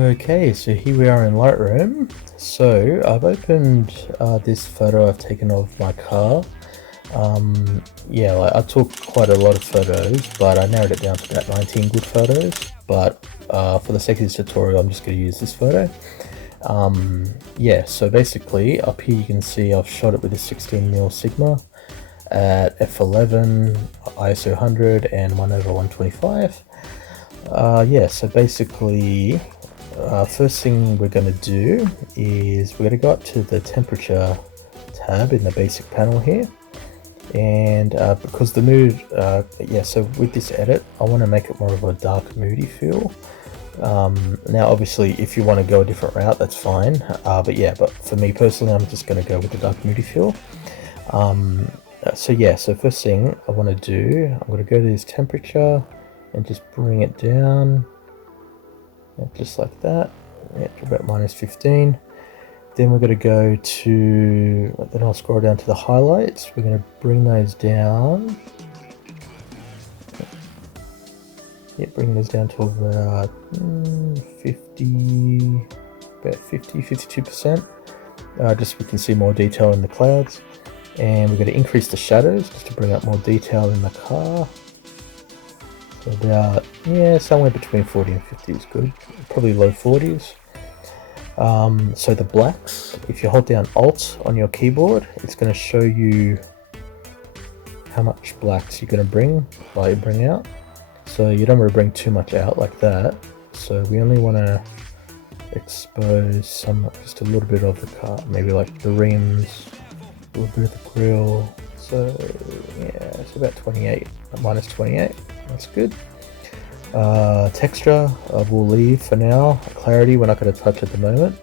Okay, so here we are in Lightroom. So I've opened this photo I've taken of my car. Yeah, like I took quite a lot of photos, but I narrowed it down to about 19 good photos. But for the sake of this tutorial, I'm just going to use this photo. Yeah, so basically up here you can see I've shot it with a 16mm Sigma at f11, ISO 100 and 1/125. Yeah, so basically first thing we're going to do is we're going to go up to the temperature tab in the basic panel here, and because the mood, yeah, so with this edit I want to make it more of a dark moody feel. Now obviously if you want to go a different route, that's fine, but yeah, but for me personally I'm just going to go with the dark moody feel. So yeah, so first thing I want to do, I'm going to go to this temperature and just bring it down, just like that, yeah, to about -15. Then we're going to go to, then I'll scroll down to the highlights. We're going to bring those down. Yeah, bring those down to about 50, about 50, 52%. Just so we can see more detail in the clouds. And we're going to increase the shadows just to bring up more detail in the car. So about, yeah, somewhere between 40 and 50 is good, probably low 40s. So the blacks, if you hold down Alt on your keyboard, it's going to show you how much blacks you're going to bring out. So you don't want to bring too much out like that. So we only want to expose just a little bit of the car, maybe like the rims, a little bit of the grille. So yeah, it's about 28, -28. That's good. Texture we'll leave for now. Clarity we're not going to touch at the moment.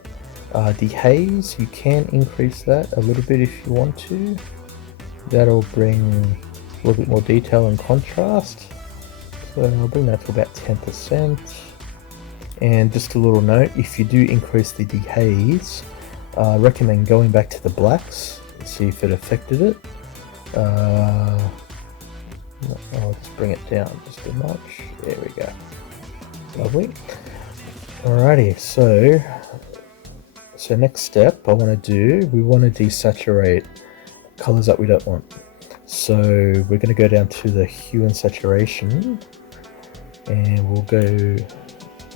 Dehaze, you can increase that a little bit if you want to. That'll bring a little bit more detail and contrast. So I'll bring that to about 10%. And just a little note, if you do increase the dehaze, I recommend going back to the blacks and see if it affected it. I'll just bring it down just a notch. There we go. Lovely. Alrighty, so next step we want to desaturate colors that we don't want. So we're going to go down to the hue and saturation, and we'll go,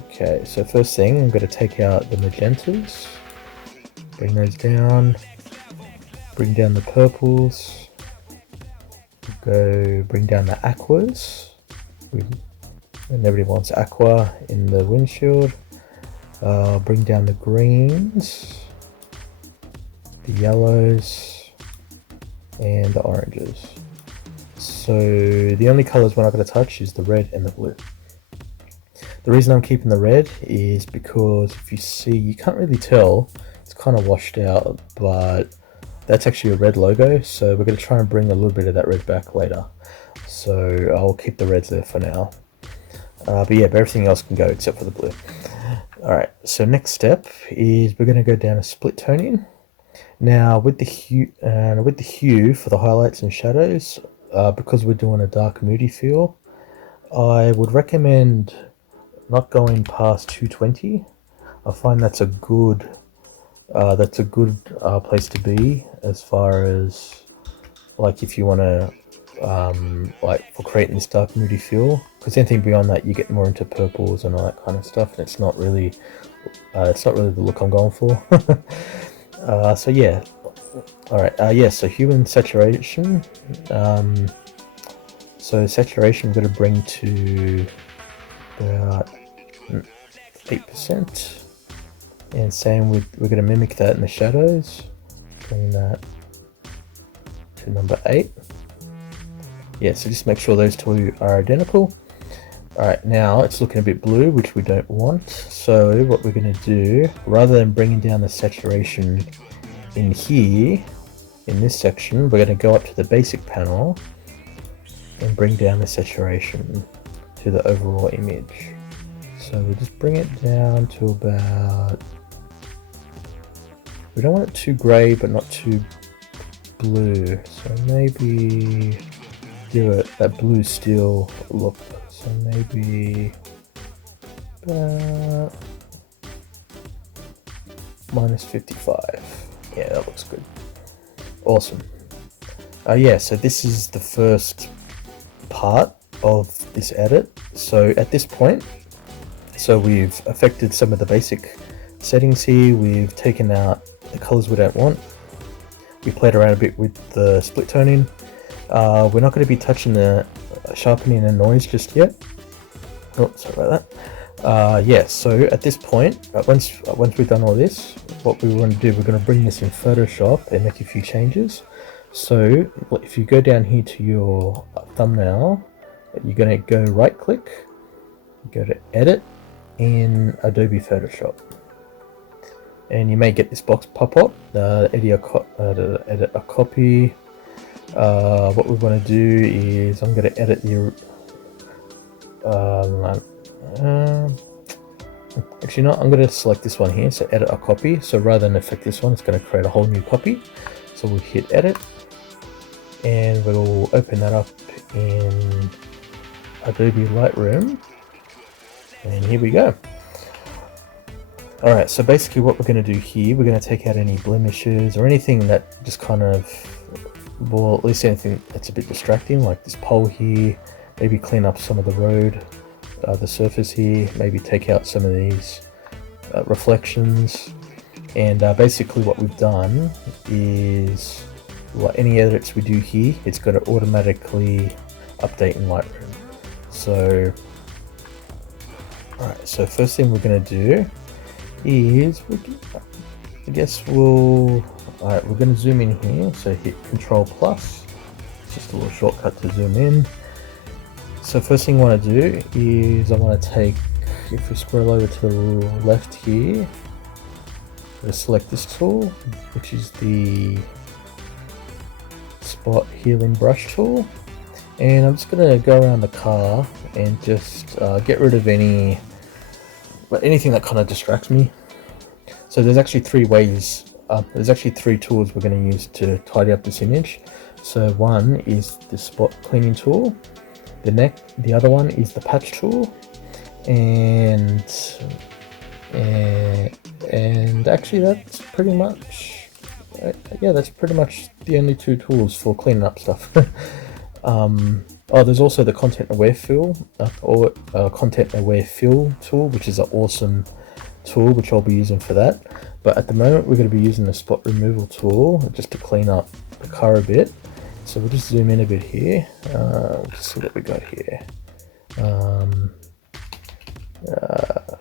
okay, so first thing I'm going to take out the magentas, bring those down, bring down the purples, go bring down the aquas, and everybody wants aqua in the windshield. Bring down the greens, the yellows, and the oranges. So the only colors we're not going to touch is the red and the blue. The reason I'm keeping the red is because if you see, you can't really tell, it's kind of washed out, but that's actually a red logo, so we're going to try and bring a little bit of that red back later. So I'll keep the reds there for now. But yeah, but everything else can go except for the blue. Alright, so next step is we're going to go down to split toning. Now with the hue for the highlights and shadows, because we're doing a dark moody feel, I would recommend not going past 220. I find that's a good place to be as far as like if you want to like for creating this dark moody feel, because anything beyond that you get more into purples and all that kind of stuff, and it's not really the look I'm going for. So yeah, alright, yeah, so hue and saturation. So saturation I'm going to bring to about 8%. And same with, we're going to mimic that in the shadows, bring that to number 8. Yeah, so just make sure those two are identical. Alright, now it's looking a bit blue, which we don't want. So what we're going to do, rather than bringing down the saturation in here, in this section, we're going to go up to the basic panel and bring down the saturation to the overall image. So we'll just bring it down to about, we don't want it too grey but not too blue, so maybe give it that blue steel look. So maybe about minus 55. Yeah, that looks good. Awesome. Yeah, so this is the first part of this edit. So at this point, so we've affected some of the basic settings here. We've taken out the colors we don't want. We played around a bit with the split toning. We're not going to be touching the sharpening and noise just yet. Oh, sorry about that. Yeah, so at this point, once we've done all this, what we want to do, we're going to bring this in Photoshop and make a few changes. So if you go down here to your thumbnail, you're going to go right click, go to edit in Adobe Photoshop, and you may get this box pop up, edit a copy. What we want to do is I'm going to edit the actually no, I'm going to select this one here, so edit a copy. So rather than affect this one, it's going to create a whole new copy. So we'll hit edit and we'll open that up in Adobe Lightroom, and here we go. Alright, so basically what we're going to do here, we're going to take out any blemishes or anything that just kind of, well, at least anything that's a bit distracting, like this pole here. Maybe clean up some of the road, the surface here, maybe take out some of these reflections. And basically what we've done is, like any edits we do here, it's going to automatically update in Lightroom. So, alright, so first thing we're going to do is, I guess we're going to zoom in here, so hit Control plus, it's just a little shortcut to zoom in. So first thing I want to do is I want to take, if we scroll over to the left here, I'm going to select this tool, which is the Spot Healing Brush tool, and I'm just going to go around the car and just get rid of anything that kind of distracts me. So there's actually three ways, there's actually three tools we're going to use to tidy up this image. So one is the spot cleaning tool, the other one is the patch tool, and actually that's pretty much, yeah, that's pretty much the only two tools for cleaning up stuff. Oh, there's also the content aware fill tool, which is an awesome tool which I'll be using for that. But at the moment we're going to be using the spot removal tool just to clean up the car a bit. So we'll just zoom in a bit here. Just see what we got here.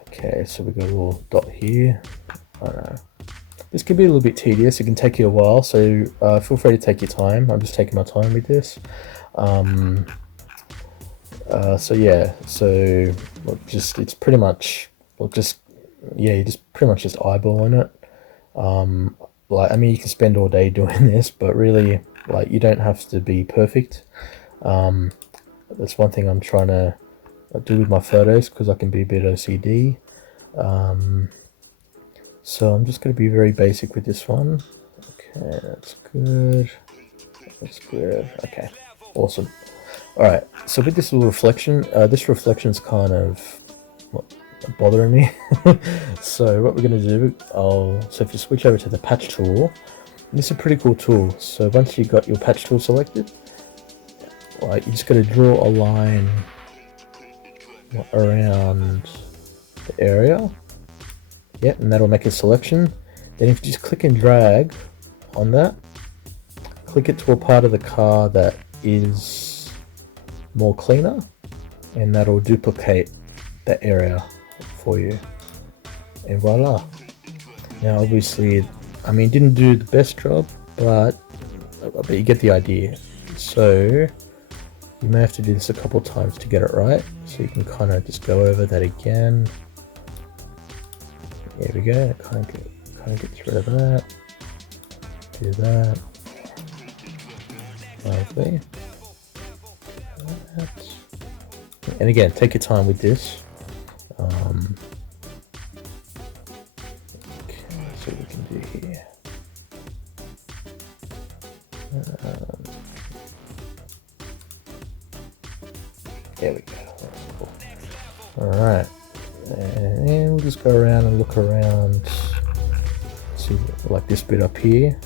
Okay, so we got a little dot here. I don't know. This can be a little bit tedious. It can take you a while, so feel free to take your time. I'm just taking my time with this. So yeah, so it's pretty much, yeah, you just pretty much just eyeballing it. Like, I mean, you can spend all day doing this, but really, like, you don't have to be perfect. That's one thing I'm trying to do with my photos, because I can be a bit OCD. So I'm just going to be very basic with this one. Okay, that's good. That's good. Okay, awesome. Alright, so with this little reflection, this reflection's kind of bothering me. So what we're going to do, so if you switch over to the patch tool, this is a pretty cool tool. So once you've got your patch tool selected, like, you just got to draw a line around the area. Yep, and that'll make a selection. Then if you just click and drag on that, click it to a part of the car that is more cleaner, and that'll duplicate that area for you, and voila. Now obviously, I mean, didn't do the best job, but you get the idea. So you may have to do this a couple times to get it right, so you can kind of just go over that again. There we go. It kind of gets rid of that. Do that. Lovely. And again, take your time with this. Okay, so we can do here. There we go. That's cool. All right. And we'll just go around and look around see, like this bit up here,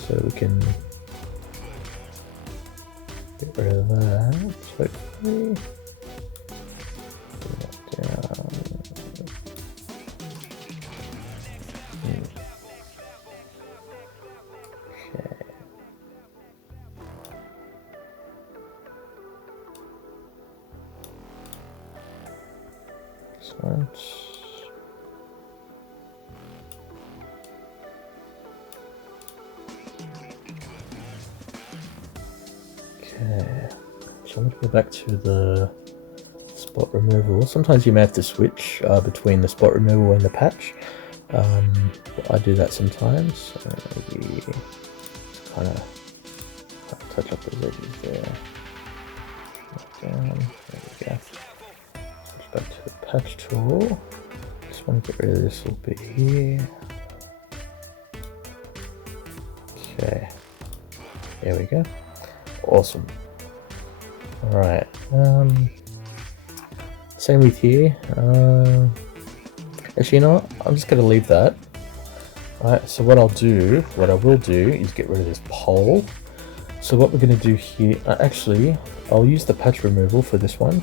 so we can get rid of that, hopefully. Bring that down. Okay. Excellent. Okay, so I'm going to go back to the spot removal. Sometimes you may have to switch between the spot removal and the patch. I do that sometimes. So maybe kind of touch up those edges there. Down. There we go. Switch back to the patch tool. Just want to get rid of this little bit here. Okay. There we go. Awesome. Alright. Same with here. Actually, you know what? I'm just going to leave that. Alright, so what I will do is get rid of this pole. So what we're going to do here, actually, I'll use the patch removal for this one.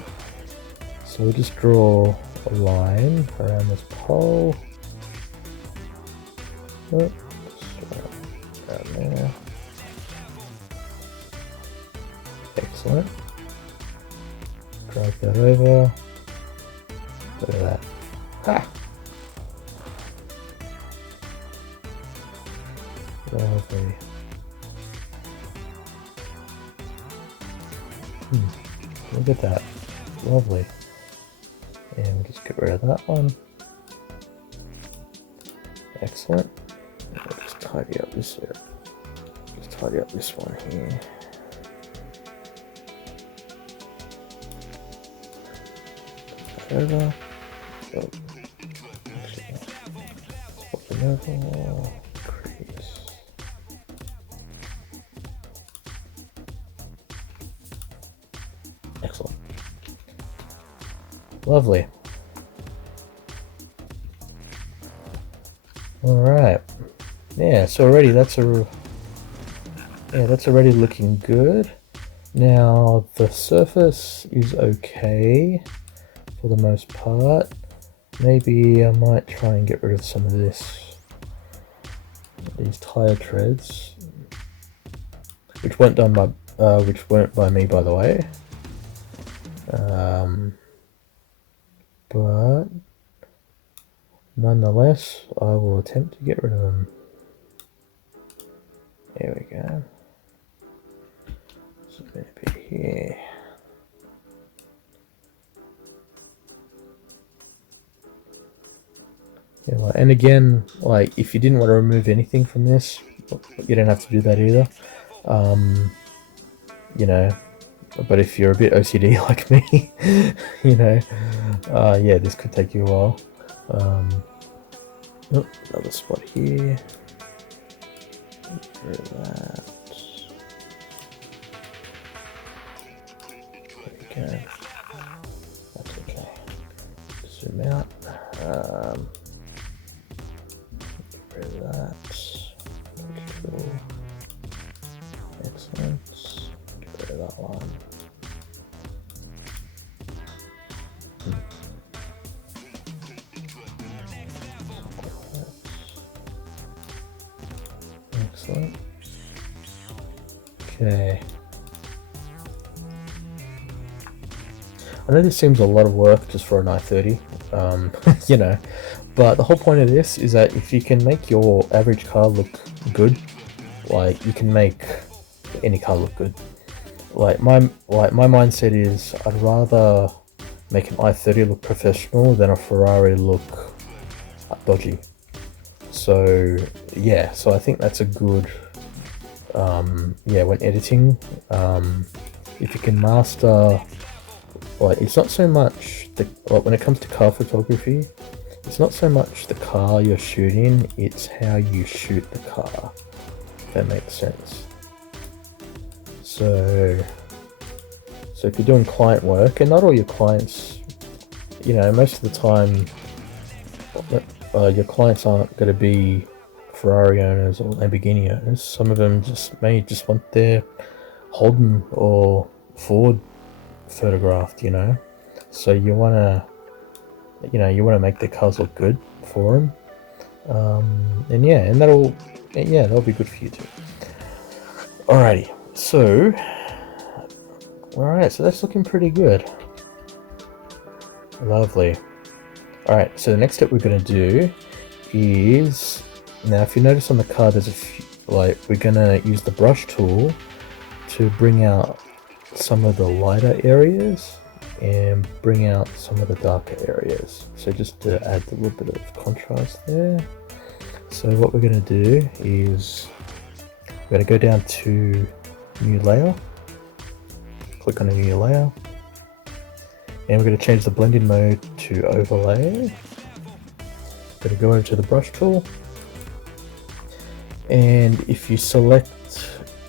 So we'll just draw a line around this pole. Oops, around there. Excellent. Drag that over. Look at that. Ha! Lovely. Look at that. Lovely. And we'll just get rid of that one. Excellent. We'll just tidy up this here. Just tidy up this one here. Over. Oh. Actually, spot removal. Crease. Excellent. Lovely. All right. Yeah. So already that's already looking good. Now the surface is okay. For the most part, maybe I might try and get rid of some of these tire treads, which weren't by me, by the way. But nonetheless, I will attempt to get rid of them. There we go. So a bit here. Yeah, and again, like if you didn't want to remove anything from this, you don't have to do that either. You know, but if you're a bit OCD like me, you know, yeah, this could take you a while. Oh, another spot here. Get rid of that. There we go. That's okay. Zoom out. Get rid of that. Cool. Excellent. Get rid of that one. Excellent. Okay. I know this seems a lot of work just for an i30, you know, but the whole point of this is that if you can make your average car look good, like you can make any car look good. Like my mindset is I'd rather make an i30 look professional than a Ferrari look dodgy. So yeah, so I think that's a good, yeah, when editing, if you can master, like it's not so much like when it comes to car photography, it's not so much the car you're shooting, it's how you shoot the car, if that makes sense. So if you're doing client work, and not all your clients, you know, most of the time your clients aren't going to be Ferrari owners or Lamborghini owners. Some of them may just want their Holden or Ford photographed, you know. So you want to make the cars look good for them. And that'll be good for you too. Alrighty, so that's looking pretty good. Lovely. Alright, so the next step we're going to do is, now if you notice on the car there's a few, we're going to use the brush tool to bring out some of the lighter areas and bring out some of the darker areas. So just to add a little bit of contrast there. So what we're going to do is we're going to go down to new layer, click on a new layer, and we're going to change the blending mode to overlay. We're going to go over to the brush tool, and if you select,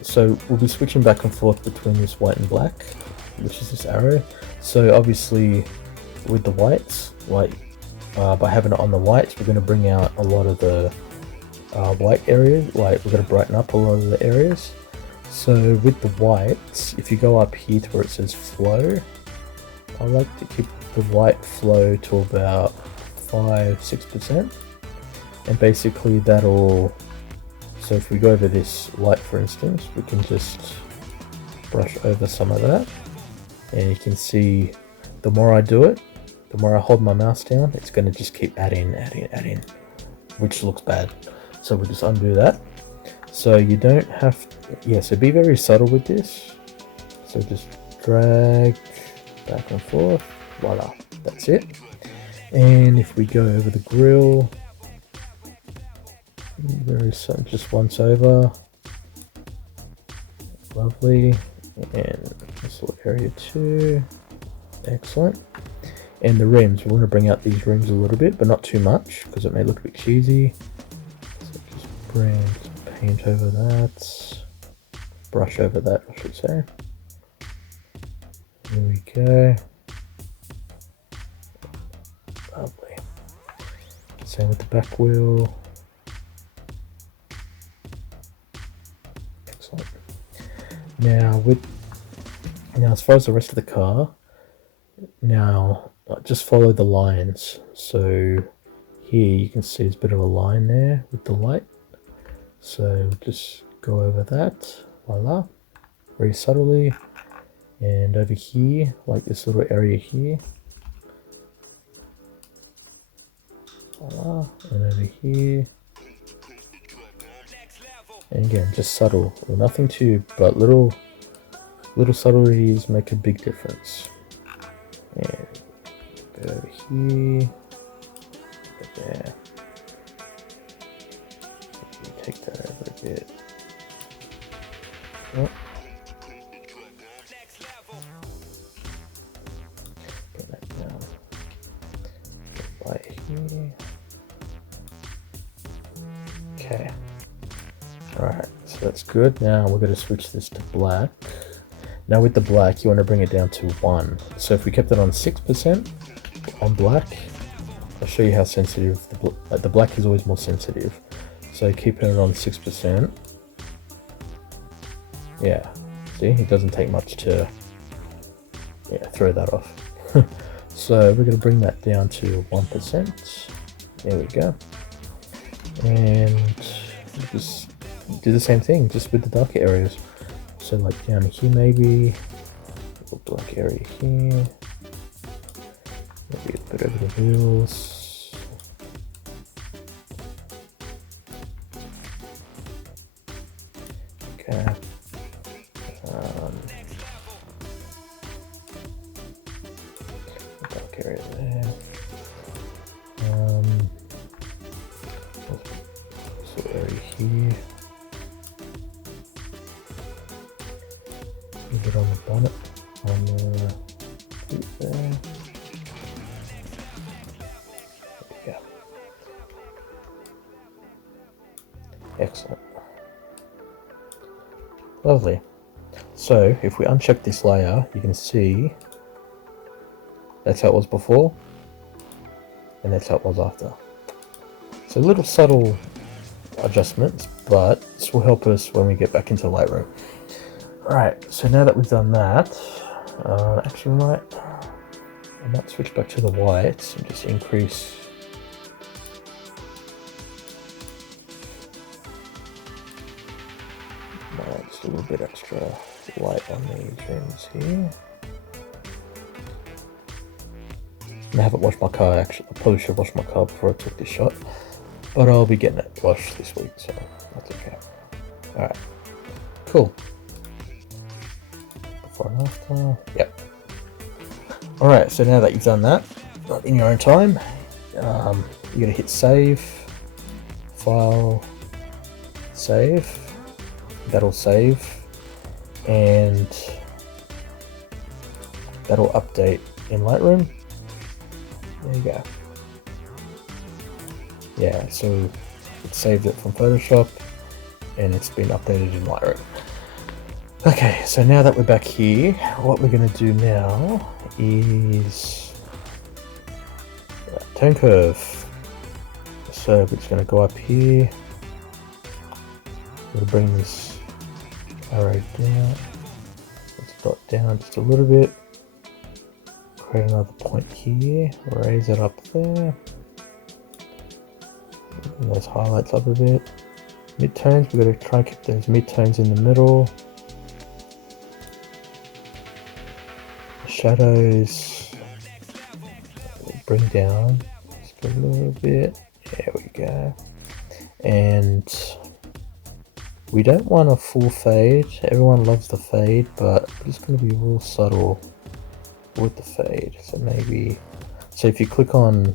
so we'll be switching back and forth between this white and black, which is this arrow. So obviously with the whites, by having it on the whites, we're going to bring out a lot of the white areas, we're going to brighten up a lot of the areas. So with the whites, if you go up here to where it says flow, I like to keep the white flow to about 5-6%, and basically that'll, so if we go over this light for instance, we can just brush over some of that, and you can see the more I do it, the more I hold my mouse down, it's going to just keep adding, which looks bad. So we'll just undo that. So you don't have to, so be very subtle with this. So just drag back and forth, voila, that's it. And if we go over the grill, very subtle, just once over, lovely. And this little area too, excellent. And the rims, we want to bring out these rims a little bit, but not too much because it may look a bit cheesy. So just paint over that, brush over that I should say. There we go. Lovely. Same with the back wheel. Excellent. Now as far as the rest of the car, now just follow the lines. So here you can see there's a bit of a line there with the light. So just go over that, voila, very subtly. And over here, like this little area here, voila, and over here, and again, just subtle, nothing too, but little subtleties make a big difference. And go over here, go there, take that over a bit. Oh. Get that down. Right here. Okay. Alright, so that's good. Now we're going to switch this to black. Now with the black, you want to bring it down to 1. So if we kept it on 6% on black, I'll show you how sensitive the black is always more sensitive. So keeping it on 6%. Yeah, see, it doesn't take much to throw that off. So we're going to bring that down to 1%. There we go. And just do the same thing, just with the darker areas. So like down here maybe, a little black area here, maybe a bit over the wheels. Okay. Dark area there. This little area here. A bit on the bonnet, on the boot there. There we go. Excellent. Lovely. So if we uncheck this layer, you can see that's how it was before, and that's how it was after. So little subtle adjustments, but this will help us when we get back into Lightroom. Alright, so now that we've done that, actually I might switch back to the whites and just increase just a little bit extra light on the trims here. And I haven't washed my car, actually. I probably should have washed my car before I took this shot, but I'll be getting it washed this week, so that's okay. Alright, cool. Before and after, yep. Alright, so now that you've done that, in your own time, you're going to hit save, file, save. That'll save, and that'll update in Lightroom. There you go. Yeah, so it saved it from Photoshop and it's been updated in Lightroom. Okay, so now that we're back here, what we're going to do now is tone curve. So we're just going to go up here. We'll bring this arrow down. Let's dot down just a little bit. Create another point here. Raise it up there. And those highlights up a bit. Midtones, we've got to try and keep those midtones in the middle. Shadows, bring down just a little bit. There we go. And we don't want a full fade. Everyone loves the fade, but we're just going to be real subtle with the fade. So maybe, so if you click on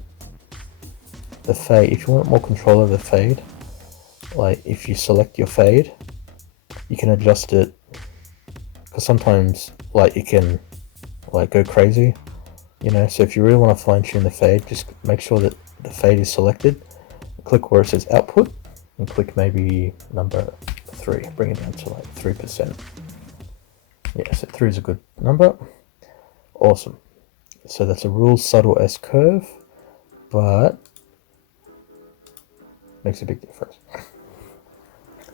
the fade, if you want more control over the fade, like if you select your fade, you can adjust it, because sometimes like it can like go crazy, you know. So if you really want to fine tune the fade, just make sure that the fade is selected. Click where it says output and click maybe number 3, bring it down to like 3%. Yeah, so 3 is a good number. Awesome. So that's a real subtle S curve, but makes a big difference.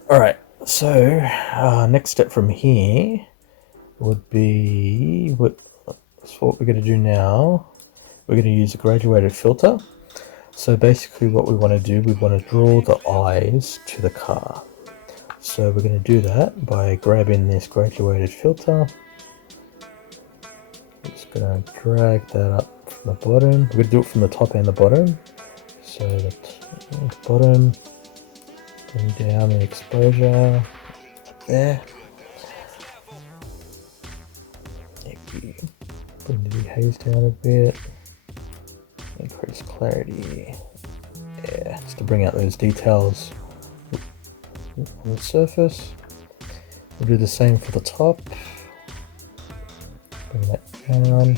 Alright, so next step from here would be, so what we're going to do now, we're going to use a graduated filter. So basically what we want to do, we want to draw the eyes to the car. So we're going to do that by grabbing this graduated filter. I'm just going to drag that up from the bottom. We're going to do it from the top and the bottom. So the bottom, bring down the exposure there. Maybe bring the dehaze down a bit. Increase clarity. Yeah, just to bring out those details on the surface. We'll do the same for the top. Bring that down.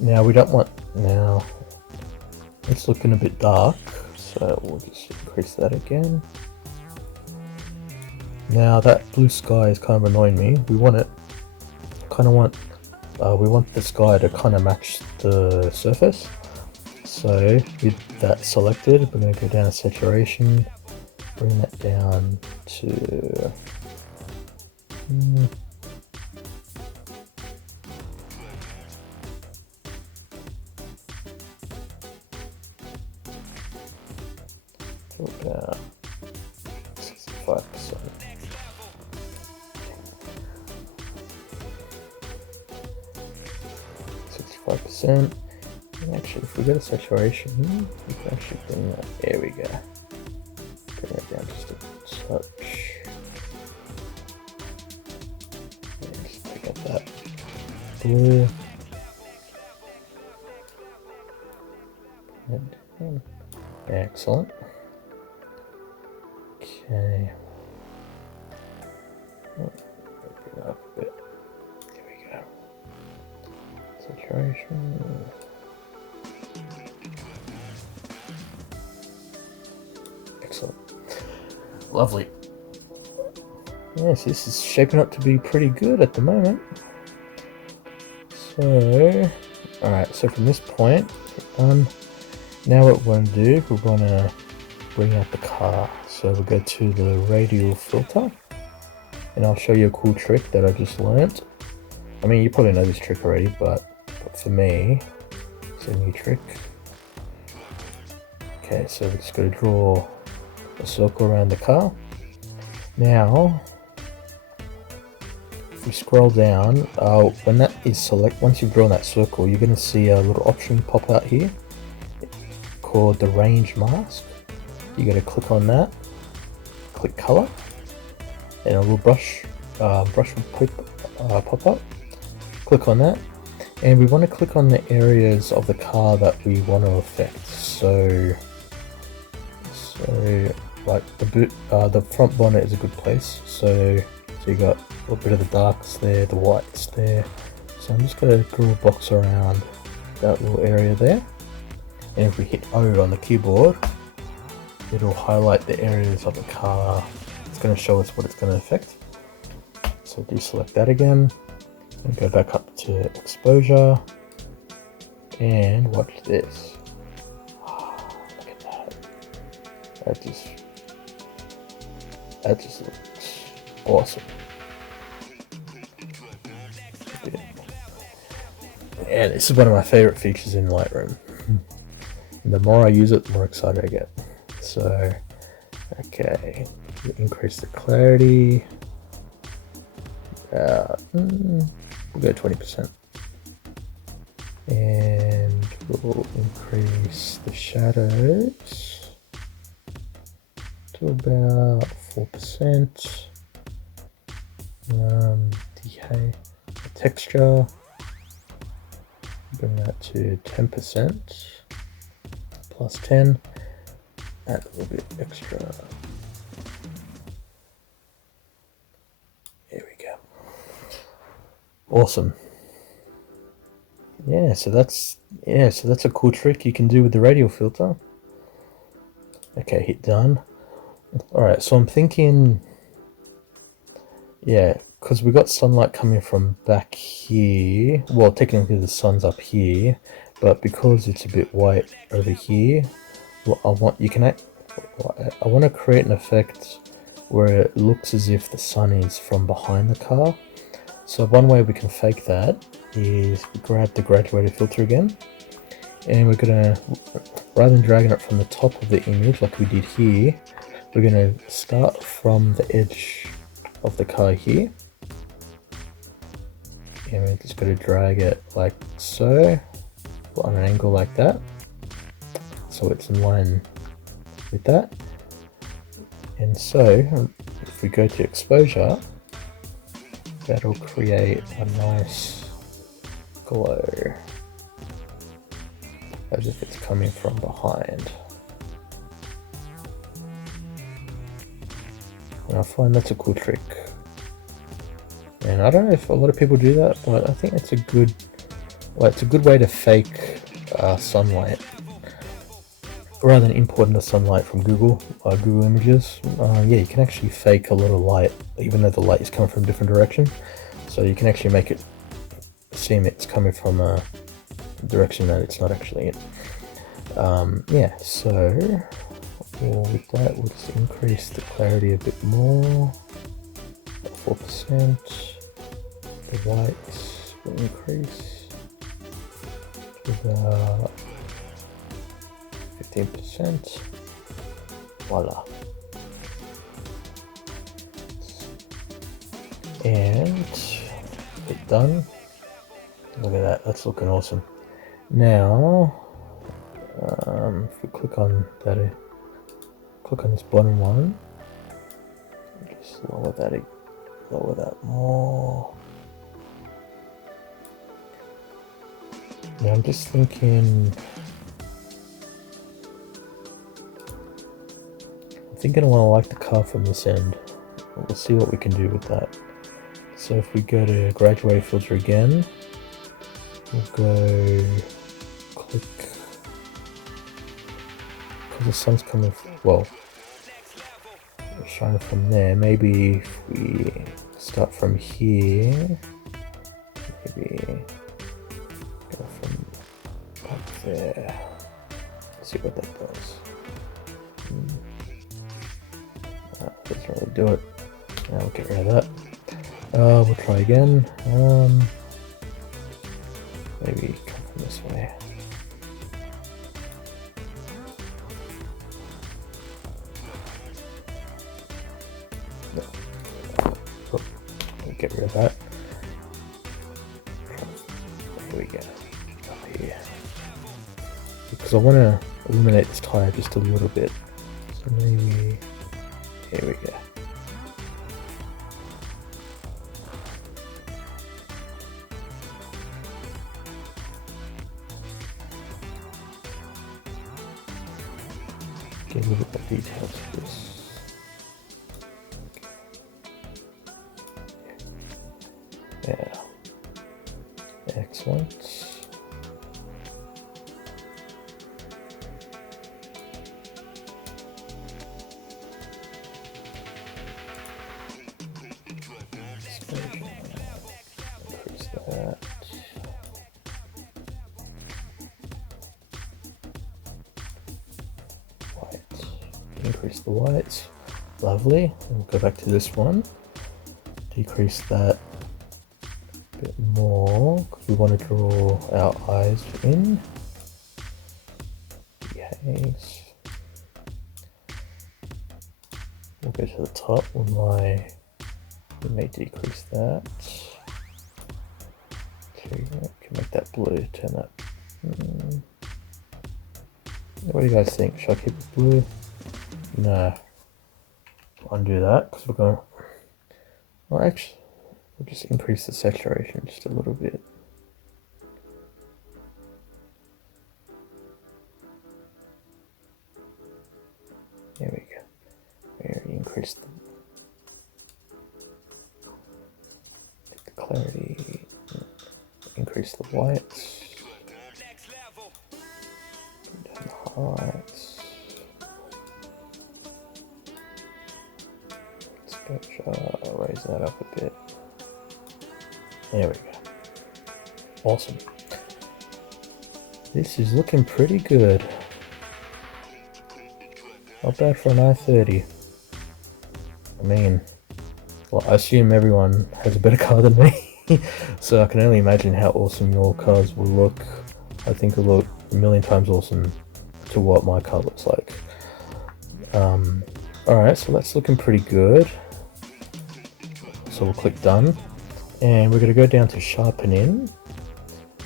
Now we don't want, now it's looking a bit dark, so we'll just increase that again. Now that blue sky is kind of annoying me. We want it, we want the sky to kind of match the surface. So with that selected, we're going to go down to saturation, bring that down to about 65%. And actually, if we go to saturation, we can actually bring that. There we go. Bring that down just a touch. And just pick up that blue. And excellent. Okay. Bring that up a bit. There we go. Saturation. Excellent. Lovely. Yes, this is shaping up to be pretty good at the moment. So, alright, so from this point, done. Now what we're going to do, we're going to bring out the car. So we'll go to the radial filter, and I'll show you a cool trick that I just learned. I mean, you probably know this trick already, but for me, it's a new trick. Okay, so we're just going to draw a circle around the car. Now, if we scroll down, when that is once you've drawn that circle, you're going to see a little option pop out here called the range mask. You're going to click on that, click color, and a little brush will pop up. Click on that, and we want to click on the areas of the car that we want to affect. So like the front bonnet is a good place. So you got a little bit of the darks there, the whites there. So I'm just going to draw a box around that little area there. And if we hit O on the keyboard, it'll highlight the areas of the car. It's going to show us what it's going to affect. So deselect that again, and go back up to exposure, and watch this. Look at that. That just looks awesome. And this is one of my favorite features in Lightroom. And the more I use it, the more excited I get. So, okay, increase the clarity. We'll go 20%. And we'll increase the shadows to about 4%. The texture, bring that to 10%, plus 10, add a little bit extra. There we go. Awesome. So that's a cool trick you can do with the radial filter. Okay, hit done. Alright, so I'm thinking, because we got sunlight coming from back here. Well, technically the sun's up here, but because it's a bit white over here, I want to create an effect where it looks as if the sun is from behind the car. So one way we can fake that is we grab the graduated filter again, and we're gonna, rather than dragging it from the top of the image like we did here, we're gonna start from the edge of the car here, and we're just gonna drag it like so, on an angle like that, so it's in line with that. And so if we go to exposure, that'll create a nice glow as if it's coming from behind. And I find that's a cool trick. And I don't know if a lot of people do that, but I think it's a good way to fake sunlight. Rather than importing the sunlight from Google Images, you can actually fake a lot of light, even though the light is coming from a different direction. So you can actually make it seem it's coming from a direction that it's not actually in. So with that, we'll just increase the clarity a bit more, 4%. The whites will increase to about 15%. Voila. And it's done. Look at that, that's looking awesome. Now, if we click on that, click on this bottom one, just lower that more. Now I'm just thinking, I want to light the car from this end. We'll see what we can do with that. So if we go to graduate filter again, we'll go click, because the sun's coming, shine from there. Maybe if we start from here, maybe go from up there. Let's see what that does. doesn't really do it. Now we'll get rid of that. We'll try again. Maybe come from this way. No. Oh, we'll get rid of that. Here we go. Up here. Because I want to eliminate this tire just a little bit. So maybe... Here we go. Get a little bit of detail to this. Yeah. Excellent. Increase that. White. Increase the whites. Lovely. We'll go back to this one. Decrease that a bit more because we want to draw our eyes in. Yes. We'll go to the top with my. We may decrease that. Okay, can make that blue. Turn that. What do you guys think? Should I keep it blue? No. Undo that because we're going. Well, actually, we'll just increase the saturation just a little bit. There we go. Very increase the clarity. Increase the whites. Put down the highlights. Exposure. Raise that up a bit. There we go. Awesome. This is looking pretty good. Not bad for an i30. I mean, well, I assume everyone has a better car than me, so I can only imagine how awesome your cars will look. I think it'll look a million times awesome to what my car looks like. Alright, so that's looking pretty good. So we'll click done, and we're going to go down to sharpening.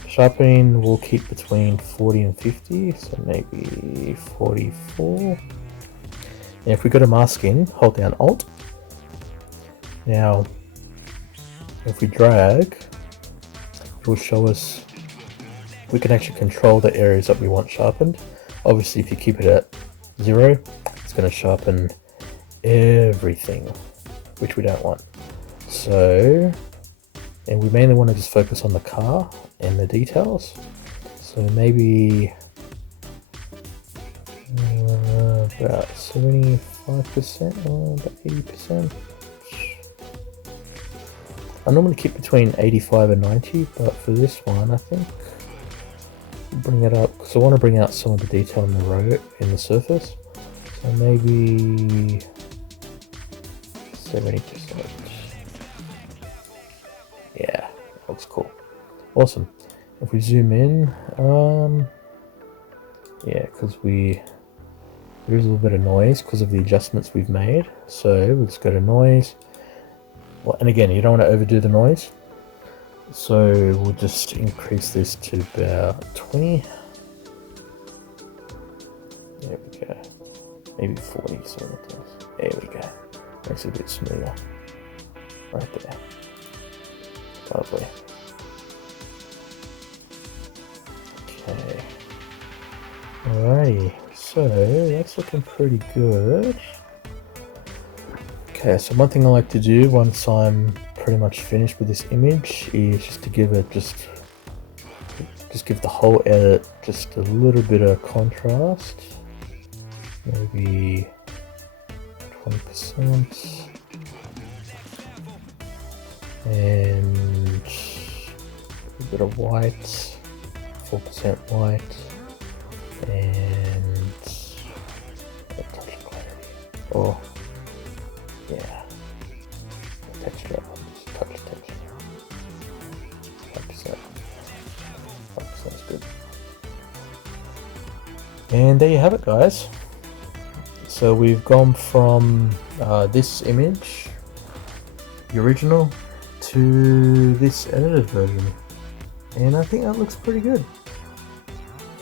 Sharpening will keep between 40 and 50, so maybe 44. And if we go to masking, hold down Alt. Now, if we drag, it will show us, we can actually control the areas that we want sharpened. Obviously, if you keep it at 0, it's going to sharpen everything, which we don't want. So, and we mainly want to just focus on the car and the details. So maybe about 75% or about 80%. I normally keep between 85 and 90, but for this one I think I'll bring it up because I want to bring out some of the detail in the road, in the surface. So maybe 70%. Yeah, that looks cool. Awesome. If we zoom in, yeah, because there is a little bit of noise because of the adjustments we've made. So we'll just go to noise. Well, and again, you don't want to overdo the noise. So we'll just increase this to about 20. There we go. Maybe 40 sort of things. There we go. Makes it a bit smoother. Right there. Lovely. Okay. Alrighty. So that's looking pretty good. Okay, so one thing I like to do once I'm pretty much finished with this image is just to give it just give the whole edit just a little bit of contrast. Maybe 20%. And a bit of white, 4% white, and a touch of clarity. Oh, Yeah. Texture up. Just touch texture. 5%. 5% is good. And there you have it, guys. So we've gone from this image, the original, to this edited version, and I think that looks pretty good.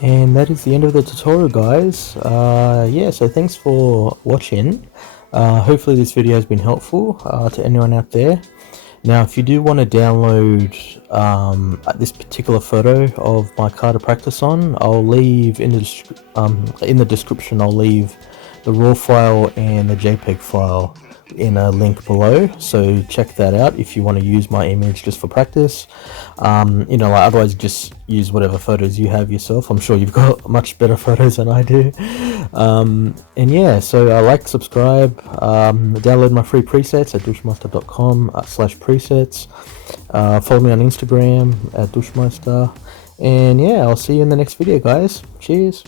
And that is the end of the tutorial, guys. Yeah, so thanks for watching. Hopefully this video has been helpful to anyone out there. Now, if you do want to download this particular photo of my car to practice on, I'll leave in the description. I'll leave the RAW file and the JPEG file in a link below, so check that out if you want to use my image just for practice. You know, like, otherwise just use whatever photos you have yourself. I'm sure you've got much better photos than I do. And yeah, so like, subscribe, download my free presets at dushmeister.com/presets. Follow me on Instagram at dushmeister, and yeah, I'll see you in the next video, guys. Cheers.